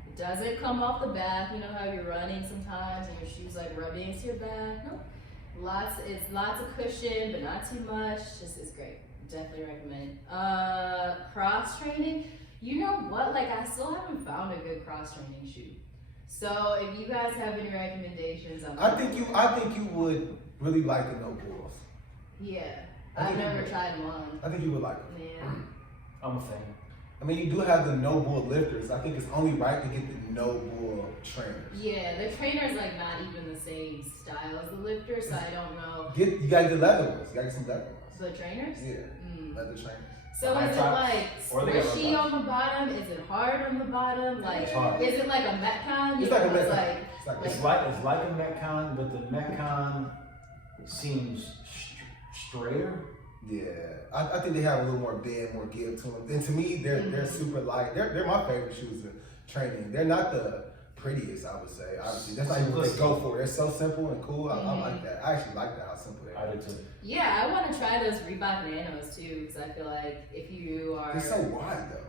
It doesn't come off the back. You know how you're running sometimes and your shoe's like rubbing into your back? Nope. It's lots of cushion, but not too much. Just it's great. Definitely recommend. Cross training. You know what? Like I still haven't found a good cross training shoe. So if you guys have any recommendations, I think you would really like the No Bulls. Yeah, I've never tried them on. I think you would like them. Yeah. I'm a fan. I mean, you do have the No Bull lifters. I think it's only right to get the No Bull trainers. Yeah, the trainer's like not even the same style as the lifter, so I don't know. You gotta get leather ones. You gotta get some leather ones. The trainers? Yeah, leather trainers. So is it like squishy on the bottom? Is it hard on the bottom? Like, is it like a Metcon? It's like a Metcon. It's like a Metcon, but the Metcon seems straighter. Yeah, I think they have a little more bend, more give to them. And to me, they're super light. They're my favorite shoes in training. They're not the prettiest, I would say. Obviously, that's not even what they go for. They're so simple and cool. I like that. I actually like that how simple they are. I do too. Yeah, I want to try those Reebok Nanos too, because I feel like if you are. They're so wide though.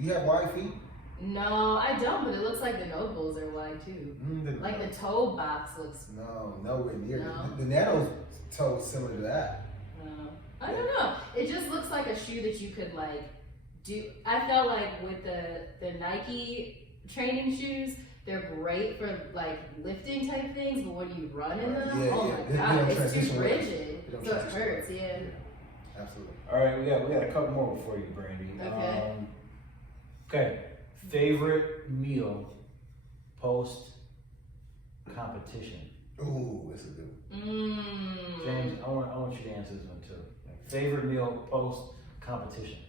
You have wide feet? No, I don't, but it looks like the No Bulls are wide too. Like the toe box looks. No, nowhere near. No. The Nano's toe is similar to that. No, I don't know. It just looks like a shoe that you could like do. I felt like with the Nike training shoes, they're great for like lifting type things, but when you run in them, my god, it's too rigid, so it hurts. Yeah. Absolutely. All right, we got a couple more before you, Brandy. Okay. Okay. Favorite meal post competition. Ooh, that's a good one. James, I want you to answer this one too. Favorite meal post competition.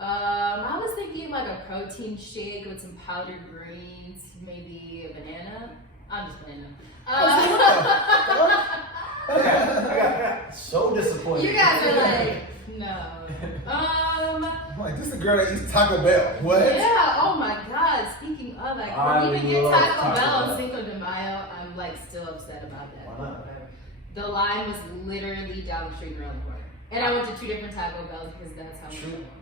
I was thinking like a protein shake with some powdered greens, maybe a banana. I'm just playing them. I got so disappointed. You guys are like, no. I'm like, this is a girl that eats Taco Bell. What? Yeah, oh my god. Speaking of, I couldn't even get Taco Bell on Cinco de Mayo. I'm like still upset about that. Why not? The line was literally down the street and around the corner. And I went to 2 different Taco Bells because that's how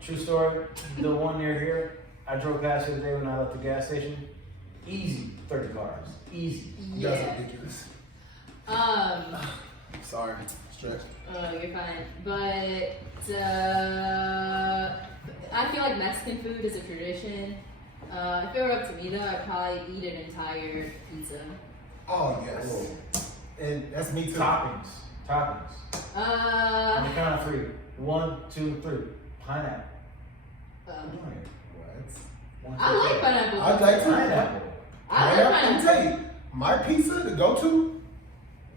True story. The one near here, I drove past the other day when I left the gas station. Easy 30 cars. Easy. Yeah. That's ridiculous. Sorry, stretch. You're fine. But I feel like Mexican food is a tradition. If it were up to me though, I'd probably eat an entire pizza. Oh yes. And that's me too. Toppings. On the count of 3. 1, 2, 3. Pineapple. What? I like pineapple. I like pineapple. I like pineapple. Let me tell you, my pizza to go to,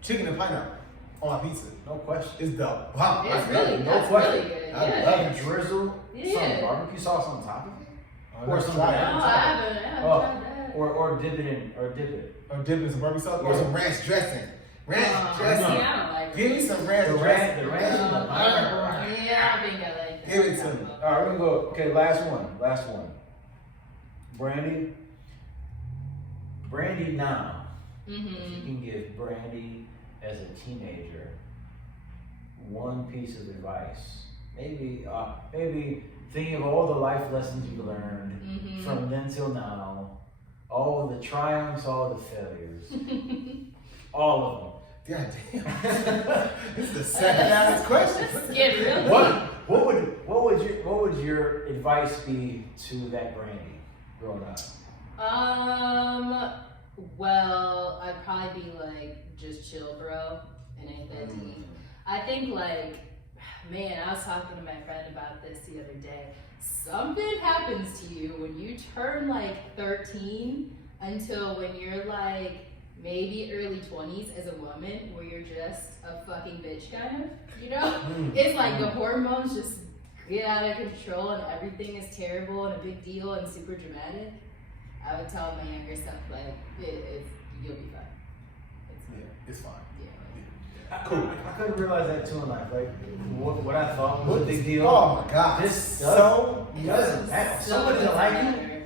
chicken and pineapple on my pizza. No question. It's the wow. It's really, no that's question. really good. I Yeah. love And drizzle some barbecue sauce on top of it. Or some No, I haven't tried that. Or dip it. Or dip in some barbecue sauce or some ranch dressing. Ranch dressing. See, I don't like Give me some ranch dressing. The ranch and the pineapple. Yeah, I think I like that. Give it to me. All right, we're gonna go. Okay, last one. Brandy now. If you can give Brandy as a teenager one piece of advice, maybe thinking of all the life lessons you've learned from then till now, all of the triumphs, all of the failures, all of them. God damn. This is the second last question. Yeah, really. What would your advice be to that Brandy growing up? Well, I'd probably be like, just chill, bro, and ain't that deep. I think like, man, I was talking to my friend about this the other day. Something happens to you when you turn like 13 until when you're like maybe early 20s as a woman, where you're just a fucking bitch kind of, you know? It's like the hormones just get out of control and everything is terrible and a big deal and super dramatic. I would tell my younger self, like, you'll be fine. It's fine. Yeah. Cool. I couldn't realize that too in life. Like what I thought was a big deal. Oh my God. This doesn't matter. Somebody doesn't like you.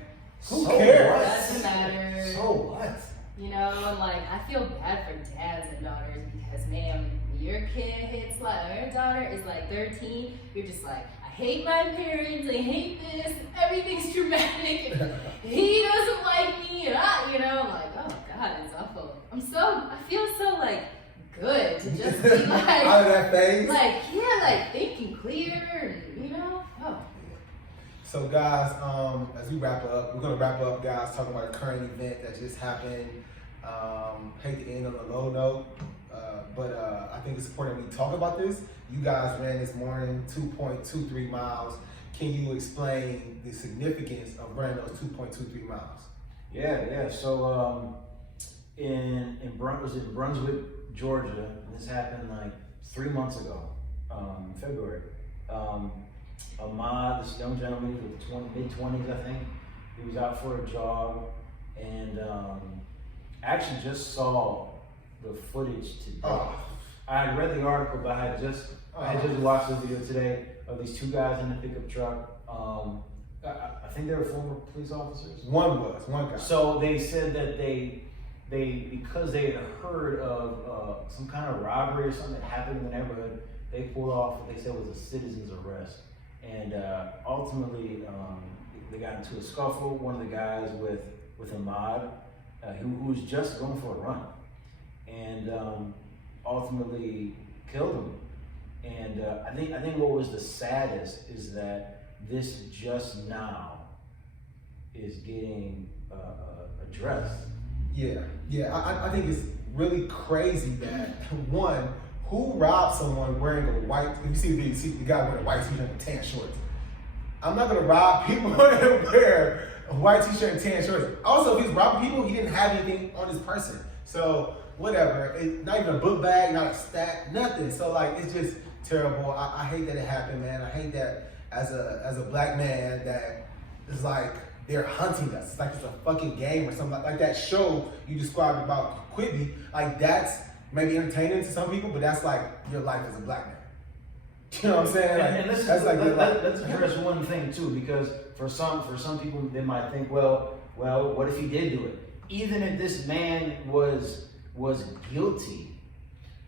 Who cares? Doesn't matter. So what? You know, like I feel bad for dads and daughters because man, when your kid hits like, or your daughter is like 13, you're just like, I hate my parents, I hate this, everything's traumatic, he doesn't like me, and you know, I'm like, oh God, it's awful. I feel so like good to just be like, out of that phase. like, yeah, like thinking clear, and you know, oh. So guys, as we wrap up, we're gonna wrap up, guys, talking about a current event that just happened. Hate to end on a low note, but I think it's important we talk about this. You guys ran this morning 2.23 miles. Can you explain the significance of running those 2.23 miles? Yeah. So in Brunswick, Georgia, and this happened like 3 months ago, February. Ahmad, this young gentleman, he was mid-20s, I think. He was out for a jog, and I actually just saw the footage today. Oh. I had read the article, but I had just watched the video today of these two guys in the pickup truck. I think they were former police officers. One guy. So they said that they because they had heard of some kind of robbery or something that happened in the neighborhood, they pulled off what they said was a citizen's arrest. And ultimately, they got into a scuffle. One of the guys with Ahmad, who was just going for a run, and ultimately killed him. And I think what was the saddest is that this just now is getting addressed. Yeah. I think it's really crazy that one, who robbed someone wearing a white? You see the guy wearing a white t-shirt and tan shorts. I'm not gonna rob people that wear a white t-shirt and tan shorts. Also, if he's robbing people, he didn't have anything on his person. So whatever, not even a book bag, not a stack, nothing. So like, it's just terrible. I hate that it happened, man. I hate that as a black man that is like they're hunting us. It's like it's a fucking game or something like that show you described about Quibi. Like that's maybe entertaining to some people, but that's like your life as a black man. You know what I'm saying? Like, and let's address one thing too, because for some people they might think, well, what if he did do it? Even if this man was guilty,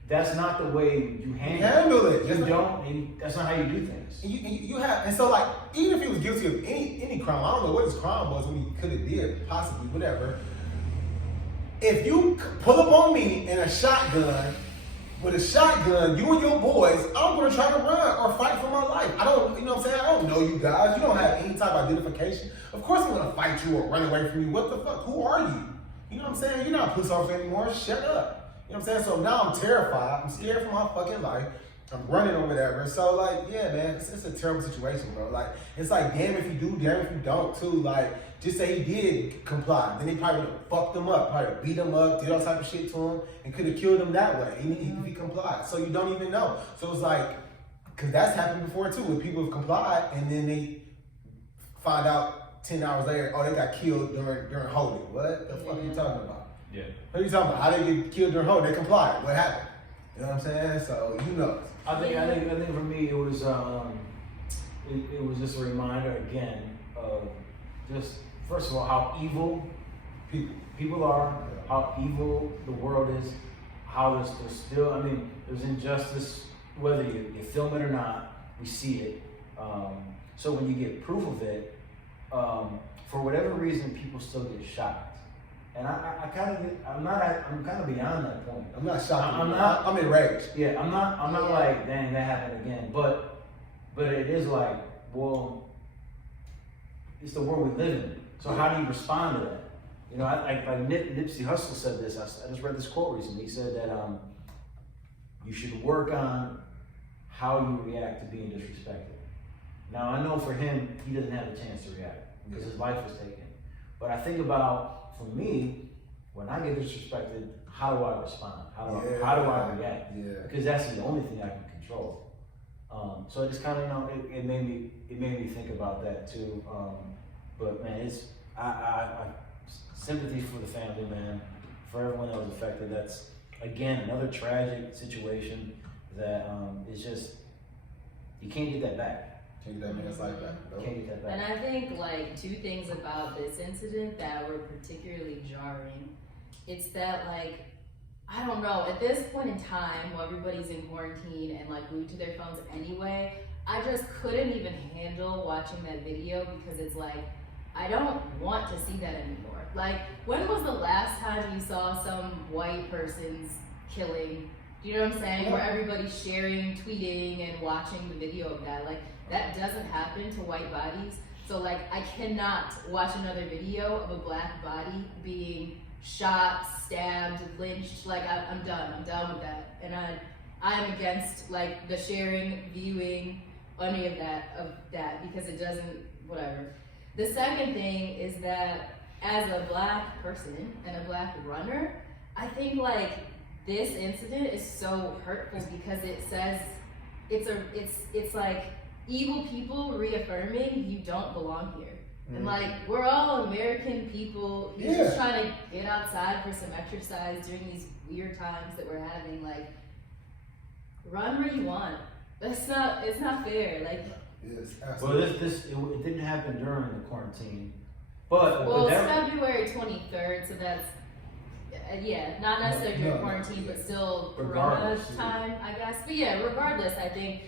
that's not the way you handle it. That's not how you do things. And so like, even if he was guilty of any crime, I don't know what his crime was, what he could have did, possibly, whatever. If you pull up on me in a shotgun, with a shotgun, you and your boys, I'm gonna try to run or fight for my life. You know what I'm saying? I don't know you guys. You don't have any type of identification. Of course I'm gonna fight you or run away from you. What the fuck? Who are you? You know what I'm saying? You're not a police officer anymore. Shut up. You know what I'm saying? So now I'm terrified. I'm scared for my fucking life. I'm running or whatever. So like, yeah, man, it's a terrible situation, bro. Like, it's like, damn if you do, damn if you don't, too. Like, just say he did comply. Then he probably would have fucked him up, probably beat him up, did all type of shit to him, and could have killed him that way if he complied. So you don't even know. So it's like, because that's happened before too, where people have complied and then they find out 10 hours later, oh, they got killed during holding. What the fuck are you talking about? Yeah. What are you talking about? How they get killed during holding? They complied. What happened? You know what I'm saying? So you know. I think for me it was just a reminder again of just, first of all, how evil people are, how evil the world is, how there's still, I mean, there's injustice, whether you film it or not, we see it. So when you get proof of it, for whatever reason, people still get shocked. And I'm kind of beyond that point. I'm not shocked. I'm enraged. Yeah, I'm not like, dang, that happened again. But it is like, well, it's the world we live in. So how do you respond to that? You know, like Nipsey Hussle said this. I just read this quote recently. He said that you should work on how you react to being disrespected. Now I know for him, he doesn't have a chance to react because his life was taken. But I think about, for me, when I get disrespected, how do I respond? How do I react? Yeah. Because that's the only thing I can control. So I just kind of it made me think about that too. But man, it's I sympathy for the family, man, for everyone that was affected. That's again another tragic situation that is just, you can't get that back. Can't get that man's life back. Nope. Can't get that back. And I think like two things about this incident that were particularly jarring. It's that like I don't know, at this point in time, while everybody's in quarantine and like glued to their phones anyway, I just couldn't even handle watching that video because it's like, I don't want to see that anymore. Like, when was the last time you saw some white person's killing? Do you know what I'm saying? Yeah. Where everybody's sharing, tweeting, and watching the video of that. Like, that doesn't happen to white bodies. So like, I cannot watch another video of a black body being shot, stabbed, lynched. Like, I'm done with that. And I'm against like the sharing, viewing, any of that because it doesn't, whatever. The second thing is that as a black person and a black runner, I think like this incident is so hurtful because it says it's like evil people reaffirming you don't belong here. And like, we're all American people. He's just trying to get outside for some exercise during these weird times that we're having. Like, run where you want. It's not fair. Like, Yes, Well, absolutely. it didn't happen during the quarantine, but well, but it's that- February 23rd, so that's not necessarily during No, quarantine, but still Corona Regardless, time, I guess. But yeah, regardless, I think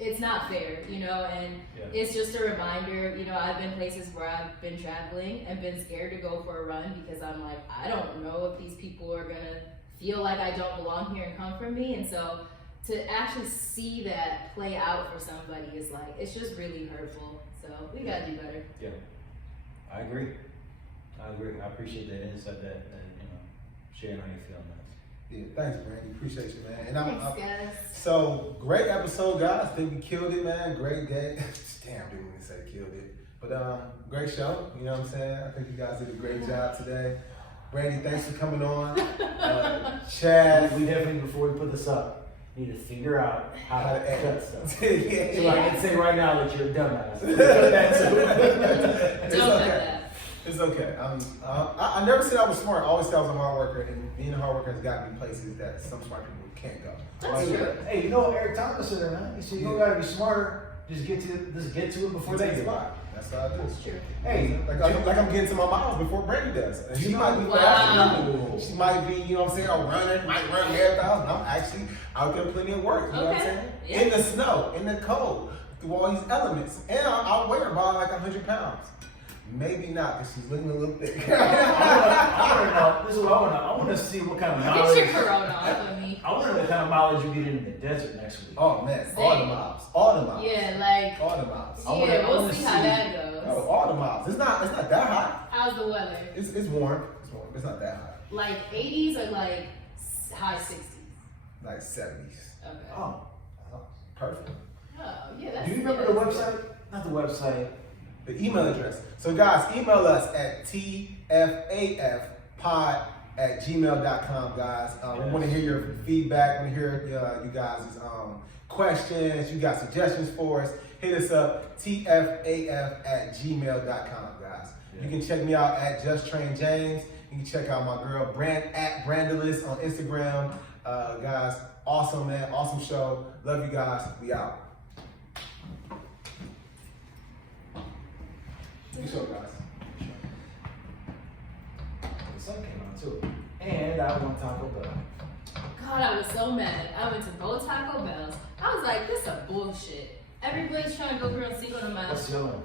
it's not fair, you know, and it's just a reminder, you know, I've been places where I've been traveling and been scared to go for a run because I'm like, I don't know if these people are gonna feel like I don't belong here and come for me, and so to actually see that play out for somebody is like, it's just really hurtful. So we gotta do better. Yeah, I agree. I appreciate that insight, that you know, sharing how you feel on that. Yeah, thanks, Brandy. Appreciate you, man. And Thanks, guys. So great episode, guys. I think we killed it, man. Great day. Damn, didn't even say killed it. But great show. You know what I'm saying? I think you guys did a great job today. Brandy, thanks for coming on. Chad, We definitely, before we put this up, need to figure out how to cut stuff. yeah. So I can say right now that you're a dumbass. Cut that too. It's Don't okay. let that. It's okay. I never said I was smart. I always said I was a hard worker, and being a hard worker has got to be places that some smart people can't go. That's Like, true. Hey, you know Eric Thomas said that, man. He said you don't gotta be smarter. Just get to it before they Take do. spot. That's how I do. That's true. Hey, Like I'm getting to my miles before Brandy does. And she might be faster than me. She might be, you know what I'm saying, a runner, might run marathons, and I'm actually out there putting in work, you know what I'm Okay. saying? Yeah. In the snow, in the cold, through all these elements. And I'll weigh her by like 100 pounds. Maybe not, because she's looking a little thick. I wanna know. This is what I wanna know. I wanna see what kind of Get mileage. your corona off of me. I wonder what kind of mileage you get in the desert next week. Oh man, Same. all the miles. All the miles. Yeah, like, All the miles. I wanna- yeah, I we'll wanna see how see- that goes. Oh, all the miles. It's not that hot. How's the weather? It's warm. It's warm. It's not that hot. Like 80s or like high 60s? Like 70s. Okay. Oh. Perfect. Oh, yeah, that's Do you remember the website? Not the website. The email address. So guys, email us at tfafpod@gmail.com, guys. We want to hear your feedback. We want to hear you guys' questions. You got suggestions for us. Hit us up, tfaf@gmail.com, guys. You can check me out at Just Train James. You can check out my girl at Brandaless on Instagram. Guys, awesome, man. Awesome show. Love you guys. We out. Good show, guys. The sun came out too. And I want Taco Bell. God, I was so mad. I went to both Taco Bells. I was like, this is bullshit. Everybody's trying to go through and see on the What's mouse. your one?